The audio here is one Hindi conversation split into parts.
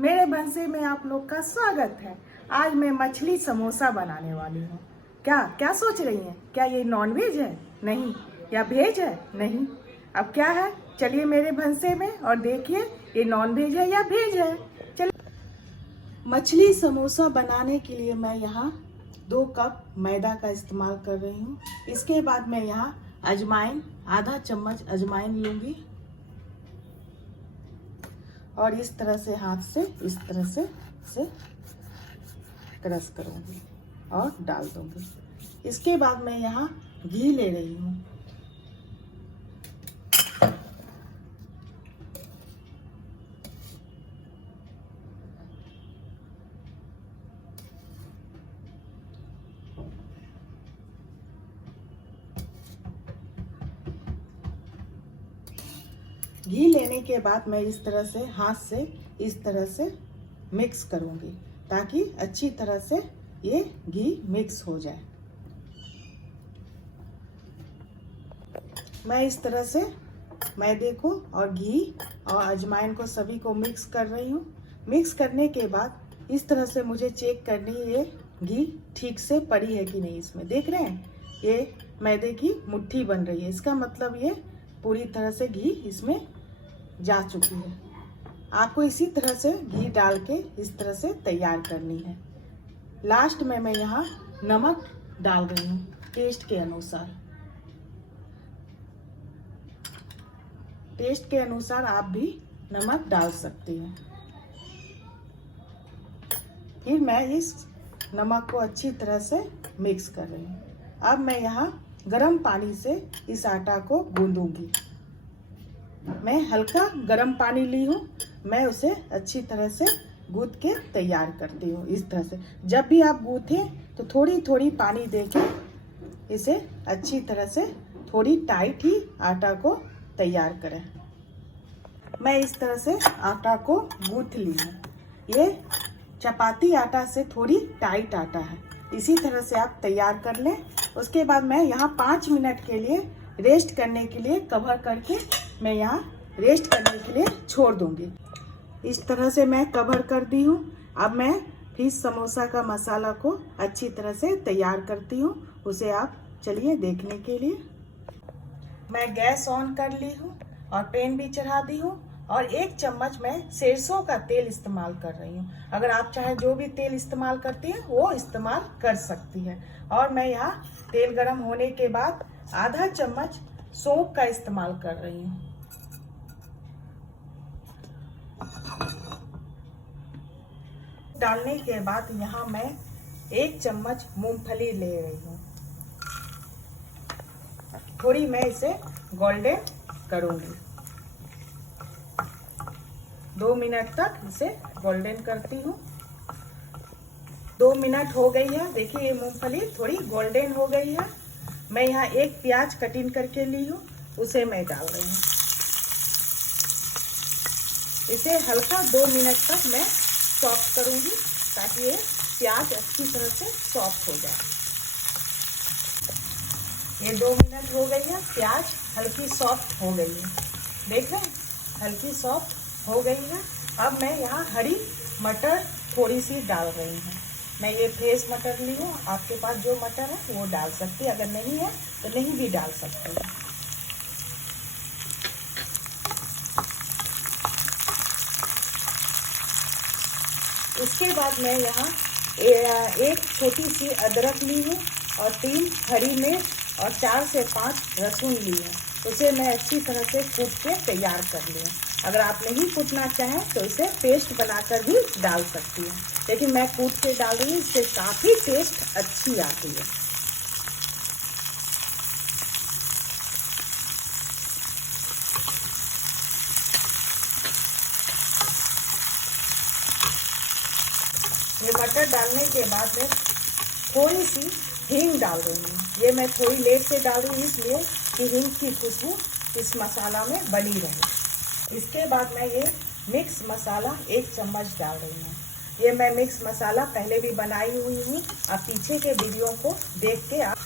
मेरे भंसे में आप लोग का स्वागत है। आज मैं मछली समोसा बनाने वाली हूँ। क्या क्या सोच रही हैं? क्या ये नॉनवेज है? नहीं। या वेज है? नहीं। अब क्या है? चलिए मेरे भंसे में और देखिए ये नॉनवेज है या वेज है। चलिए। मछली समोसा बनाने के लिए मैं यहाँ 2 कप मैदा का इस्तेमाल कर रही हूँ। इसके बाद मैं यहाँ अजवाइन, आधा चम्मच अजवाइन लूँगी और इस तरह से हाथ से इस तरह से इसे क्रश करूँगी और डाल दूँगी। इसके बाद मैं यहाँ घी ले रही हूँ। घी लेने के बाद मैं इस तरह से हाथ से इस तरह से मिक्स करूँगी ताकि अच्छी तरह से ये घी मिक्स हो जाए। मैं इस तरह से मैदे को और घी और अजवाइन को सभी को मिक्स कर रही हूँ। मिक्स करने के बाद इस तरह से मुझे चेक करनी है ये घी ठीक से पड़ी है कि नहीं। इसमें देख रहे हैं ये मैदे की मुट्ठी बन रही है, इसका मतलब ये पूरी तरह से घी इसमें जा चुकी है। आपको इसी तरह से घी डाल के इस तरह से तैयार करनी है। लास्ट में मैं यहाँ नमक डाल रही हूँ टेस्ट के अनुसार। टेस्ट के अनुसार आप भी नमक डाल सकते हैं। फिर मैं इस नमक को अच्छी तरह से मिक्स कर रही हूँ। अब मैं यहाँ गर्म पानी से इस आटा को गूंदूंगी। मैं हल्का गर्म पानी ली हूँ, मैं उसे अच्छी तरह से गूंद के तैयार करती हूँ। इस तरह से जब भी आप गूंथें तो थोड़ी थोड़ी पानी देके इसे अच्छी तरह से थोड़ी टाइट ही आटा को तैयार करें। मैं इस तरह से आटा को गूंथ ली हूँ। ये चपाती आटा से थोड़ी टाइट आटा है, इसी तरह से आप तैयार कर लें। उसके बाद मैं यहाँ 5 मिनट के लिए रेस्ट करने के लिए कवर करके मैं यहाँ रेस्ट करने के लिए छोड़ दूँगी। इस तरह से मैं कवर कर दी हूँ। अब मैं फिश समोसा का मसाला को अच्छी तरह से तैयार करती हूँ, उसे आप चलिए देखने के लिए। मैं गैस ऑन कर ली हूँ और पैन भी चढ़ा दी हूँ और 1 चम्मच मैं सरसों का तेल इस्तेमाल कर रही हूँ। अगर आप चाहे जो भी तेल इस्तेमाल करती हैं वो इस्तेमाल कर सकती है। और मैं यहाँ तेल गरम होने के बाद आधा चम्मच सौंफ का इस्तेमाल कर रही हूँ। डालने के बाद यहाँ मैं 1 चम्मच मूंगफली ले रही हूँ। थोड़ी मैं इसे गोल्डन करूँगी। 2 मिनट तक इसे गोल्डन करती हूँ। 2 मिनट हो गई है। देखिए ये मूंगफली थोड़ी गोल्डन हो गई है। मैं यहाँ 1 प्याज कटिंग करके ली हूँ, उसे मैं डाल रही हूँ। इसे हल्का 2 मिनट तक मैं सॉफ्ट करूँगी ताकि ये प्याज अच्छी तरह से सॉफ्ट हो जाए। ये 2 मिनट हो गई है, प्याज हल्की सॉफ्ट हो गई है। देख रहे हैं हल्की सॉफ्ट हो गई है। अब मैं यहाँ हरी मटर थोड़ी सी डाल रही हूँ। मैं ये फ्रेश मटर ली हूँ, आपके पास जो मटर है वो डाल सकती है, अगर नहीं है तो नहीं भी डाल सकती है। उसके बाद मैं यहाँ 1 छोटी सी अदरक ली हूँ और 3 हरी मिर्च और 4 से 5 लहसुन ली है। उसे मैं अच्छी तरह से कूट के तैयार कर लिया। अगर आप नहीं कूटना चाहें तो इसे पेस्ट बनाकर भी डाल सकती हैं, लेकिन मैं कूट के डाल रही हूँ, इससे काफ़ी टेस्ट अच्छी आती है। ये मटर डालने के बाद मैं थोड़ी सी हींग डाल रही हूँ। ये मैं थोड़ी लेट से डाल रही हूँ इसलिए कि हींग की खुशबू इस मसाला में बनी रहे। इसके बाद मैं ये मिक्स मसाला 1 चम्मच डाल रही हूँ। ये मैं मिक्स मसाला पहले भी बनाई हुई हूँ, आप पीछे के वीडियो को देख के आप,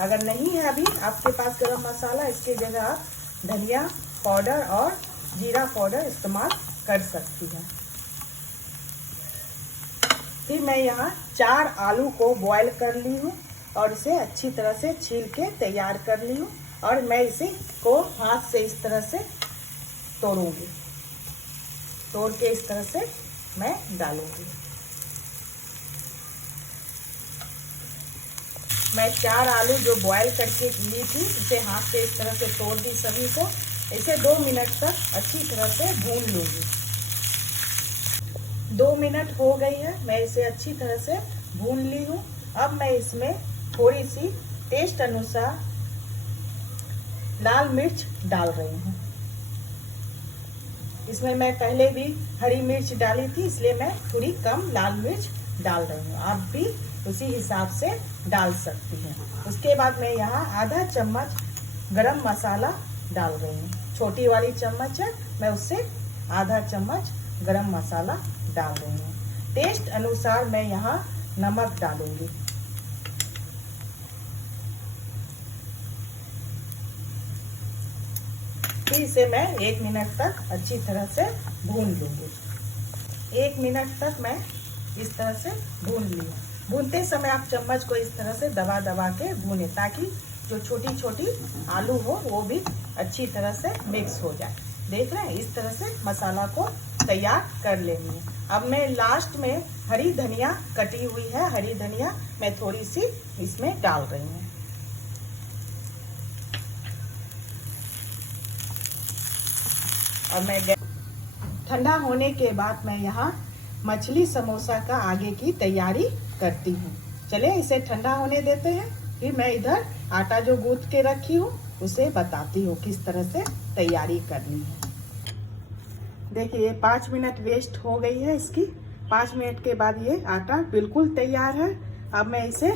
अगर नहीं है अभी आपके पास गरम मसाला, इसकी जगह आप धनिया पाउडर और जीरा पाउडर इस्तेमाल कर सकती हैं। फिर मैं यहाँ 4 आलू को बॉईल कर ली हूँ और इसे अच्छी तरह से छील के तैयार कर ली हूँ। और मैं इसे को हाथ से इस तरह से तोड़ूंगी, तोड़ के इस तरह से मैं डालूंगी। मैं 4 आलू जो बॉईल करके ली थी इसे हाथ से इस तरह से तोड़ दी सभी को। इसे 2 मिनट तक अच्छी तरह से भून लूँगी। 2 मिनट हो गई है, मैं इसे अच्छी तरह से भून ली हूँ। अब मैं इसमें थोड़ी सी टेस्ट अनुसार लाल मिर्च डाल रही हूँ। इसमें मैं पहले भी हरी मिर्च डाली थी, इसलिए मैं थोड़ी कम लाल मिर्च डाल रही हूँ। आप भी उसी हिसाब से डाल सकती हैं। उसके बाद मैं यहाँ आधा चम्मच गरम मसाला डाल रही हूँ। छोटी वाली चम्मच है, मैं उससे आधा चम्मच गरम मसाला डाल रही हूँ। टेस्ट अनुसार मैं यहाँ नमक डालूंगी। फिर इसे मैं 1 मिनट तक अच्छी तरह से भून लूँगी। 1 मिनट तक मैं इस तरह से भून ली। भूनते समय आप चम्मच को इस तरह से दबा दबा के भूनें, ताकि जो छोटी छोटी आलू हो वो भी अच्छी तरह से मिक्स हो जाए। देख रहे हैं, इस तरह से मसाला को तैयार कर लेनी है। अब मैं लास्ट में हरी धनिया कटी हुई है, हरी धनिया मैं थोड़ी सी इसमें डाल रही हूँ। और मैं ठंडा होने के बाद मैं यहाँ मछली समोसा का आगे की तैयारी करती हूँ। चलिए इसे ठंडा होने देते हैं। फिर मैं इधर आटा जो गूंथ के रखी हूँ उसे बताती हूँ किस तरह से तैयारी करनी है। देखिए 5 मिनट वेस्ट हो गई है इसकी। 5 मिनट के बाद ये आटा बिल्कुल तैयार है। अब मैं इसे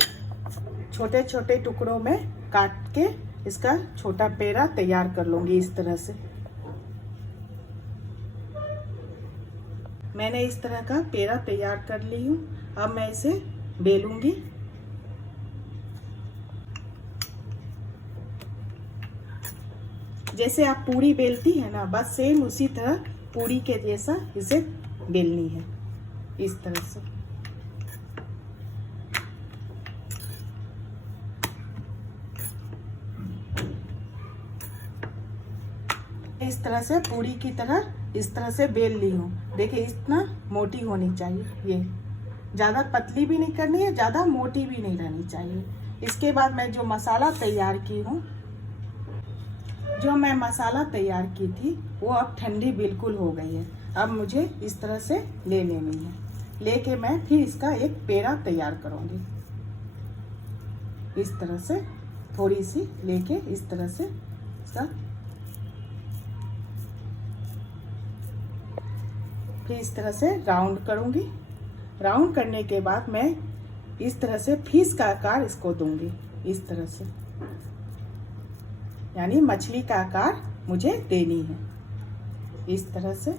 छोटे छोटे टुकड़ों में काट के इसका छोटा पेड़ा तैयार कर लूँगी। इस तरह से मैंने इस तरह का पेड़ा तैयार कर ली हूँ। अब मैं इसे बेलूंगी। जैसे आप पूरी बेलती है ना, बस सेम उसी तरह पूरी के जैसा इसे बेलनी है, इस तरह से। इस तरह से पूरी की तरह इस तरह से बेल ली हूँ। देखिए इतना मोटी होनी चाहिए, ये ज़्यादा पतली भी नहीं करनी है, ज़्यादा मोटी भी नहीं रहनी चाहिए। इसके बाद मैं जो मसाला तैयार की हूँ, जो मैं मसाला तैयार की थी वो अब ठंडी बिल्कुल हो गई है। अब मुझे इस तरह से ले लेनी है। लेके मैं फिर इसका एक पेड़ा तैयार करूँगी। इस तरह से थोड़ी सी लेके इस तरह से इसका फिर इस तरह से राउंड करूँगी। राउंड करने के बाद मैं इस तरह से फिश का आकार इसको दूंगी, इस तरह से, यानी मछली का आकार मुझे देनी है। इस तरह से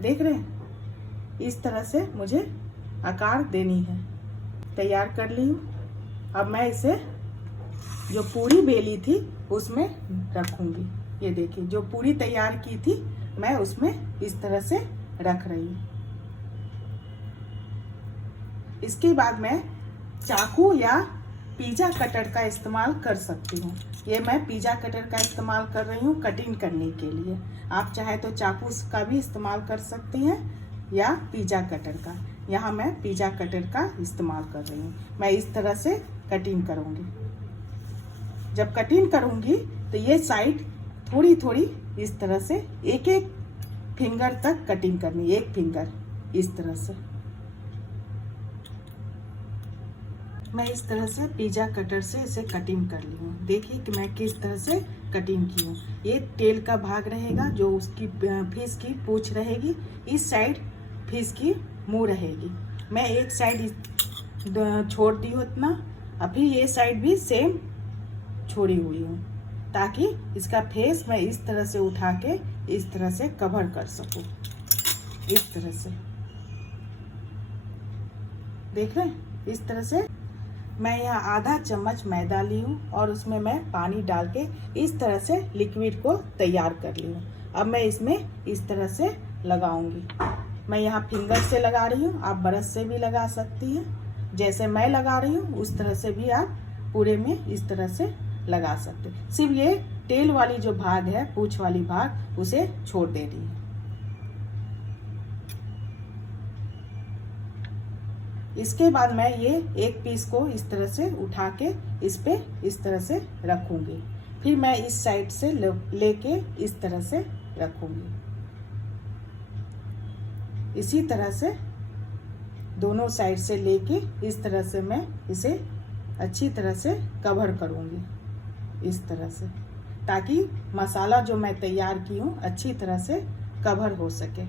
देख रहे हैं, इस तरह से मुझे आकार देनी है। तैयार कर ली हूँ। अब मैं इसे जो पूरी बेली थी उसमें रखूंगी। ये देखिए जो पूरी तैयार की थी मैं उसमें इस तरह से रख रही हूँ। इसके बाद मैं चाकू या पिज़्ज़ा कटर का इस्तेमाल कर सकती हूँ। ये मैं पिज़्ज़ा कटर का इस्तेमाल कर रही हूँ कटिंग करने के लिए। आप चाहे तो चाकू का भी इस्तेमाल कर सकती हैं या पिज़्ज़ा कटर का। यहाँ मैं पिज़्ज़ा कटर का इस्तेमाल कर रही हूँ। मैं इस तरह से कटिंग करूँगी। जब कटिंग करूँगी तो ये साइड थोड़ी थोड़ी इस तरह से एक एक फिंगर तक कटिंग करनी, एक फिंगर इस तरह से। मैं इस तरह से पिज़्ज़ा कटर से इसे कटिंग कर ली हूँ। देखिए कि मैं किस तरह से कटिंग की हूँ। ये टेल का भाग रहेगा, जो उसकी फिश की पूंछ रहेगी। इस साइड फिश की मुंह रहेगी। मैं एक साइड छोड़ दी हूँ इतना, अभी ये साइड भी सेम छोड़ी हुई हूँ, ताकि इसका फेस मैं इस तरह से उठा के इस तरह से कवर कर सकूं। इस तरह से देख रहे हैं। इस तरह से मैं यहाँ आधा चम्मच मैदा ली हूँ और उसमें मैं पानी डाल के इस तरह से लिक्विड को तैयार कर ली हूँ। अब मैं इसमें इस तरह से लगाऊंगी। मैं यहाँ फिंगर से लगा रही हूँ, आप ब्रश से भी लगा सकती हैं। जैसे मैं लगा रही हूँ उस तरह से भी आप पूरे में इस तरह से लगा सकते हैं। सिर्फ ये टेल वाली जो भाग है, पूंछ वाली भाग, उसे छोड़ दे रही है। इसके बाद मैं ये एक पीस को इस तरह से उठा के इस पे इस तरह से रखूंगी। फिर मैं इस साइड से लेके इस तरह से रखूंगी। इसी तरह से दोनों साइड से लेके इस तरह से मैं इसे अच्छी तरह से कवर करूंगी इस तरह से, ताकि मसाला जो मैं तैयार की हूँ अच्छी तरह से कवर हो सके।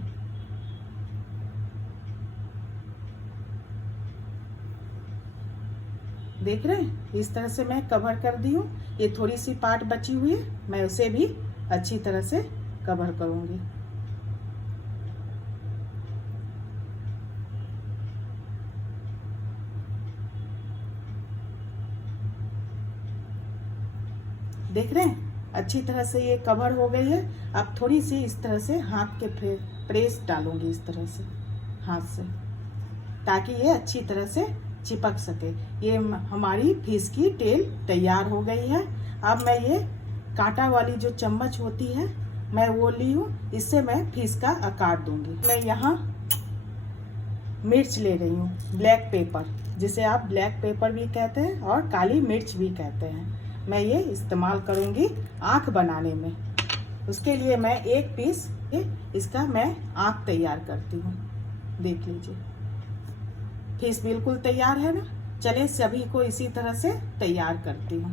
देख रहे हैं, इस तरह से मैं कवर कर दी हूँ। ये थोड़ी सी पार्ट बची हुई है, मैं उसे भी अच्छी तरह से कवर करूंगी। देख रहे हैं, अच्छी तरह से ये कवर हो गई है। अब थोड़ी सी इस तरह से हाथ के प्रेस डालूंगी इस तरह से हाथ से, ताकि ये अच्छी तरह से चिपक सके। ये हमारी फिश की टेल तैयार हो गई है। अब मैं ये कांटा वाली जो चम्मच होती है मैं वो ली हूँ, इससे मैं फिश का आकार दूंगी। मैं यहाँ मिर्च ले रही हूँ, ब्लैक पेपर, जिसे आप ब्लैक पेपर भी कहते हैं और काली मिर्च भी कहते हैं। मैं ये इस्तेमाल करूँगी आँख बनाने में। उसके लिए मैं एक पीस इसका मैं आँख तैयार करती हूँ। देख लीजिए, फिश बिल्कुल तैयार है ना। चलिए सभी को इसी तरह से तैयार करती हूँ।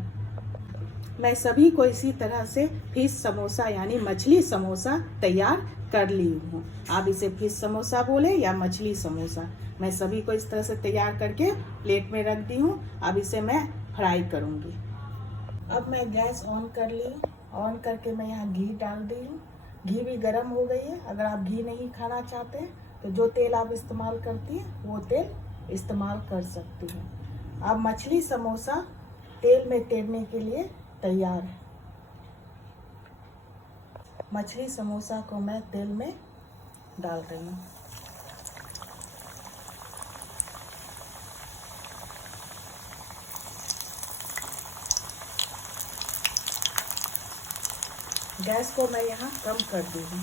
मैं सभी को इसी तरह से फिश समोसा यानी मछली समोसा तैयार कर ली हूँ। आप इसे फिश समोसा बोले या मछली समोसा। मैं सभी को इस तरह से तैयार करके प्लेट में रख दी हूँ। अब इसे मैं फ्राई करूँगी। अब मैं गैस ऑन कर ली हूँ। ऑन करके मैं यहाँ घी डाल दी हूँ। घी भी गर्म हो गई है। अगर आप घी नहीं खाना चाहते हैं तो जो तेल आप इस्तेमाल करती हैं वो तेल इस्तेमाल कर सकती हैं। अब मछली समोसा तेल में तैरने के लिए तैयार है। मछली समोसा को मैं तेल में डाल रही हूँ। गैस को मैं यहाँ कम कर दी हूँ।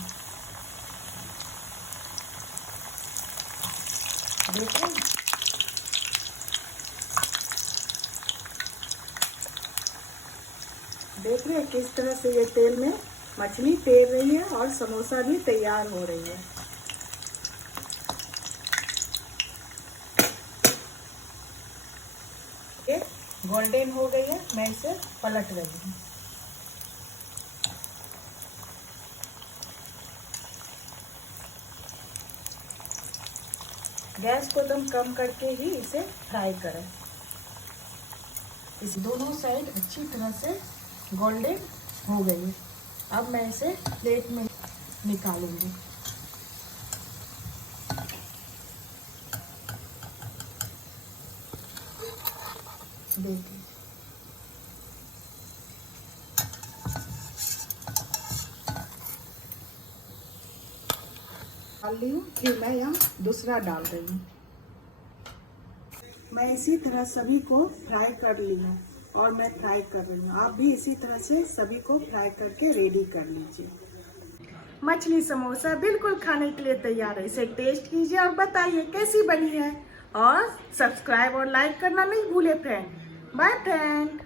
देखो, देख रहे हैं किस तरह से ये तेल में मछली तैर रही है और समोसा भी तैयार हो रही है। ये गोल्डन हो गई है। मैं इसे पलट रही हूँ। गैस को एकदम कम करके ही इसे फ्राई करें। इस दोनों साइड अच्छी तरह से गोल्डन हो गई है। अब मैं इसे प्लेट में निकालूंगी। देखिए, डाल ली हूँ। फिर मैं यहाँ दूसरा डाल रही हूँ। मैं इसी तरह सभी को फ्राई कर ली हूँ और मैं फ्राई कर रही हूँ। आप भी इसी तरह से सभी को फ्राई करके रेडी कर लीजिए। मछली समोसा बिल्कुल खाने के लिए तैयार है। इसे टेस्ट कीजिए और बताइए कैसी बनी है। और सब्सक्राइब और लाइक करना नहीं भूले फ्रेंड। Bye friend.